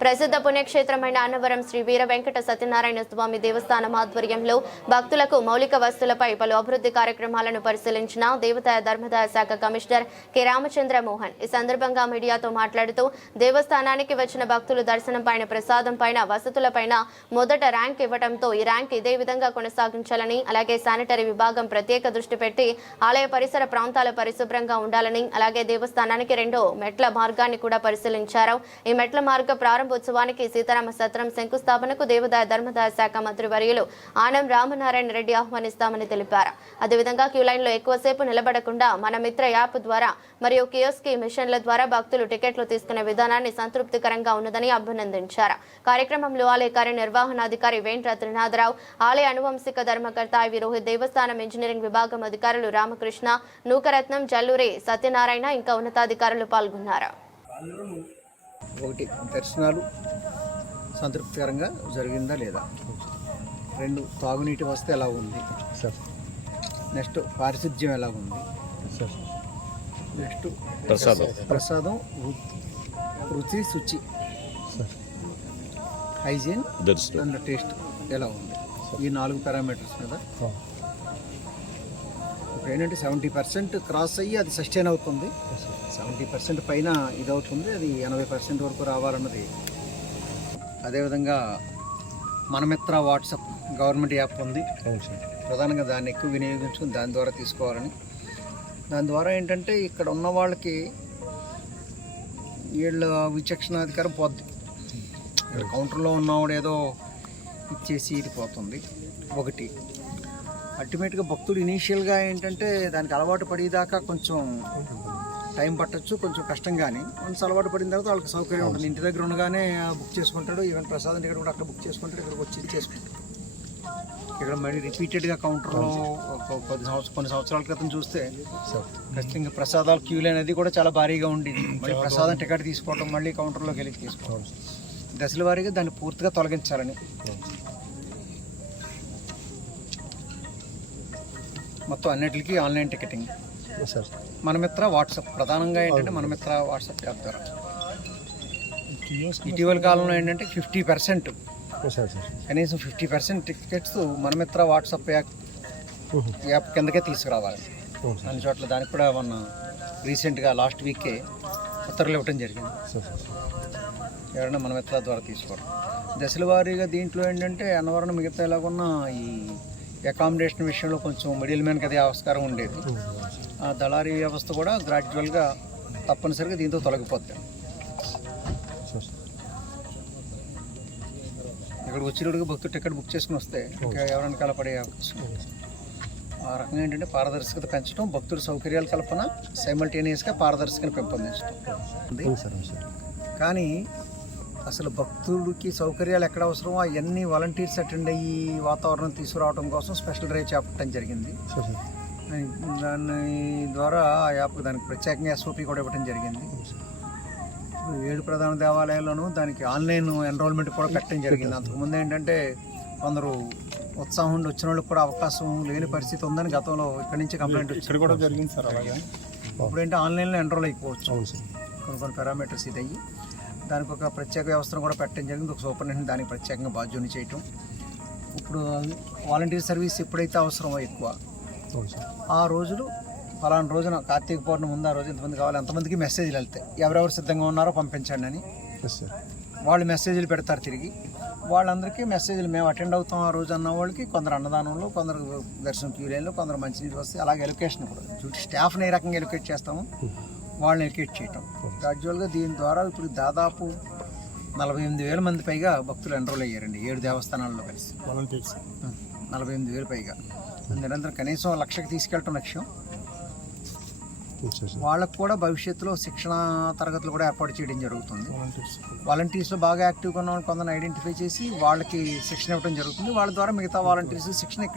ప్రసిద్ధ పుణ్యక్షేత్రమైన అన్నవరం శ్రీ వీర వెంకట సత్యనారాయణ స్వామి దేవస్థానం ఆధ్వర్యంలో భక్తులకు మౌలిక వస్తువులపై పలు అభివృద్ధి కార్యక్రమాలను పరిశీలించిన దేవాదాయ ధర్మాదాయ శాఖ కమిషనర్ కె రామచంద్ర మోహన్. ఈ సందర్భంగా మీడియాతో మాట్లాడుతూ దేవస్థానానికి వచ్చిన భక్తులు దర్శనం పైన, ప్రసాదం పైన, వసతులపైన మొదట ర్యాంక్ ఇవ్వడంతో ఈ ర్యాంక్ ఇదే విధంగా కొనసాగించాలని, అలాగే శానిటరీ విభాగం ప్రత్యేక దృష్టి పెట్టి ఆలయ పరిసర ప్రాంతాలు పరిశుభ్రంగా ఉండాలని, అలాగే దేవస్థానానికి 2 మెట్ల మార్గాన్ని కూడా పరిశీలించారు. ఈ మెట్ల మార్గ ప్రారంభోత్సవానికి సీతారామ సత్రం శంకుస్థాపనకు దేవాదాయ ధర్మాదాయ శాఖ మంత్రి వర్యులు ఆనం రామనారాయణ రెడ్డి ఆహ్వానిస్తామని తెలిపారు. అదేవిధంగా క్యూ లైన్లో ఎక్కువసేపు నిలబడకుండా మన మిత్ర యాప్ ద్వారా మరియు కియోస్కి మిషన్ల ద్వారా భక్తులు టికెట్లు తీసుకునే విధానాన్ని సంతృప్తికరంగా ఉన్నదని అభినందించారు. కార్యక్రమంలో ఆలయ కార్యనిర్వహణాధికారి వేంట్ర త్రినాథరావు, ఆలయ అనువంశిక ధర్మకర్త ఐవి రోహిత్, దేవస్థానం ఇంజనీరింగ్ విభాగం అధికారులు రామకృష్ణ, నూకరత్నం, జల్లూరి సత్యనారాయణ ఇంకా ఉన్నతాధికారులు పాల్గొన్నారు. ఒకటి, దర్శనాలు సంతృప్తికరంగా జరిగిందా లేదా. 2, తాగునీటి వసతి ఎలా ఉంది. నెక్స్ట్, పారిశుధ్యం ఎలా ఉంది. నెక్స్ట్, ప్రసాదం రుచి, శుచి, హైజీన్ అండ్ టేస్ట్ ఎలా ఉంది. ఈ 4 పారామీటర్స్ మీద ఇప్పుడు ఏంటంటే 70% క్రాస్ అయ్యి అది సస్టైన్ అవుతుంది. 70% పైన ఇది అవుతుంది, అది 80% వరకు రావాలన్నది. అదేవిధంగా మనమిత్ర వాట్సాప్ గవర్నమెంట్ యాప్ ఉంది. ప్రధానంగా దాన్ని ఎక్కువ వినియోగించుకుని దాని ద్వారా తీసుకోవాలని. దాని ద్వారా ఏంటంటే ఇక్కడ ఉన్న వాళ్ళకి వీళ్ళ విచక్షణాధికారం పోద్ది. ఇక్కడ కౌంటర్లో ఉన్నవాడు ఏదో ఇచ్చేసి ఇది పోతుంది. ఒకటి, అల్టిమేట్గా భక్తుడు ఇనీషియల్గా ఏంటంటే దానికి అలవాటు పడేదాకా కొంచెం టైం పట్టచ్చు, కొంచెం కష్టం. కానీ వన్స్ అలవాటు పడిన తర్వాత వాళ్ళకి సౌకర్యం ఉంటుంది. ఇంటి దగ్గర ఉండగానే బుక్ చేసుకుంటాడు. ఈవెన్ ప్రసాదం టికెట్ కూడా అక్కడ బుక్ చేసుకుంటాడు, ఇక్కడికి వచ్చి చేసుకుంటాడు. ఇక్కడ మళ్ళీ రిపీటెడ్గా కౌంటర్లో కొన్ని సంవత్సరాల క్రితం చూస్తే ఖచ్చితంగా ప్రసాదాలు క్యూలు అనేది కూడా చాలా భారీగా ఉండేది. మళ్ళీ ప్రసాదం టికెట్ తీసుకోవడం, మళ్ళీ కౌంటర్లోకి వెళ్ళి తీసుకోవడం. దశల వారీగా దాన్ని పూర్తిగా తొలగించాలని మొత్తం అన్నిటికీ ఆన్లైన్ టికెటింగ్. మనమిత్ర వాట్సాప్, ప్రధానంగా ఏంటంటే మనమిత్ర వాట్సాప్ యాప్ ద్వారా ఇటీవల కాలంలో ఏంటంటే 50%, కనీసం 50% టికెట్స్ మనమిత్ర వాట్సాప్ యాప్ కిందకే తీసుకురావాలి. అన్ని చోట్ల దానికి కూడా మొన్న రీసెంట్గా లాస్ట్ వీకే ఉత్తర్వులు ఇవ్వడం జరిగింది. ఎవరైనా మనమిత్ర ద్వారా తీసుకోవడం. దశల వారీగా దీంట్లో ఏంటంటే అన్నవరం మిగతా ఎలాగున్నా ఈ అకామిడేషన్ విషయంలో కొంచెం మిడిల్ మ్యాన్కి అది ఆస్కారం ఉండేది. ఆ దళారీ వ్యవస్థ కూడా గ్రాడ్యువల్గా తప్పనిసరిగా దీంతో తొలగిపోతాయి. ఇక్కడికి వచ్చినట్టుగా భక్తులు టికెట్ బుక్ చేసుకుని వస్తే ఇంకా ఎవరైనా కలపడే అవకాశం. ఆ రకంగా ఏంటంటే పారదర్శకత పెంచడం, భక్తుల సౌకర్యాల కల్పన, సైమల్టేనియస్గా పారదర్శకతను పెంపొందించడం. కానీ అసలు భక్తుడికి సౌకర్యాలు ఎక్కడ అవసరమో అవన్నీ వాలంటీర్స్ అటెండ్ అయ్యి వాతావరణం తీసుకురావడం కోసం స్పెషల్ డ్రైవ్ చేపట్టడం జరిగింది. దాని ద్వారా ఆ యాప్ దానికి ప్రత్యేకంగా SOP కూడా ఇవ్వడం జరిగింది. 7 ప్రధాన దేవాలయాల్లోనూ దానికి ఆన్లైన్ ఎన్రోల్మెంట్ కూడా పెట్టడం జరిగింది. అంతకుముందు ఏంటంటే కొందరు ఉత్సాహం ఉండి వచ్చిన వాళ్ళకి కూడా అవకాశం లేని పరిస్థితి ఉందని గతంలో ఇక్కడి నుంచి కంప్లైంట్ ఇక్కడ కూడా జరిగింది సార్. అలాగే ఇప్పుడు ఏంటంటే ఆన్లైన్లో ఎన్రోల్ అయిపోవచ్చు. కొన్ని పారామీటర్స్ ఇది అయ్యి దానికి ఒక ప్రత్యేక వ్యవస్థను కూడా పెట్టడం జరిగింది. ఒక సూపరింటెండెంట్ దానికి ప్రత్యేకంగా బాధ్యతని చేయటం. ఇప్పుడు వాలంటీర్ సర్వీస్ ఎప్పుడైతే అవసరమో ఎక్కువ, ఆ రోజులు ఫలానా రోజున కార్తీక పౌర్ణమి ముందు, ఆ రోజు ఎంతమంది కావాలి అంతమందికి మెసేజ్లు వెళ్తాయి. ఎవరెవరు సిద్ధంగా ఉన్నారో పంపించండి అని వాళ్ళు మెసేజ్లు పెడతారు. తిరిగి వాళ్ళందరికీ మెసేజ్లు మేము అటెండ్ అవుతాం ఆ రోజు అన్న వాళ్ళకి కొందరు అన్నదానంలో, కొందరు దర్శనం క్యూ లైన్లో, కొందరు మంచినీళ్ళు వస్తే అలాగే ఎలొకేషన్ కూడా స్టాఫ్ని ఏ రకంగా ఎలొకేట్ చేస్తాము వాళ్ళని ఎలొకేట్ చేయటం. గ్రాడ్యువల్గా దీని ద్వారా ఇప్పుడు దాదాపు 48,000 మంది పైగా భక్తులు ఎన్రోల్ అయ్యారండి 7 దేవస్థానాల్లో కలిసి. 48,000 పైగా. నిరంతరం కనీసం 1,00,000కి తీసుకెళ్ళటం లక్ష్యం. వాళ్ళకు కూడా భవిష్యత్తులో శిక్షణ తరగతులు కూడా ఏర్పాటు చేయడం జరుగుతుంది. వాలంటీర్స్లో బాగా యాక్టివ్గా ఉన్న కొందరిని ఐడెంటిఫై చేసి వాళ్ళకి శిక్షణ ఇవ్వడం జరుగుతుంది. వాళ్ళ ద్వారా మిగతా వాలంటీర్స్ శిక్షణ ఇక్కడ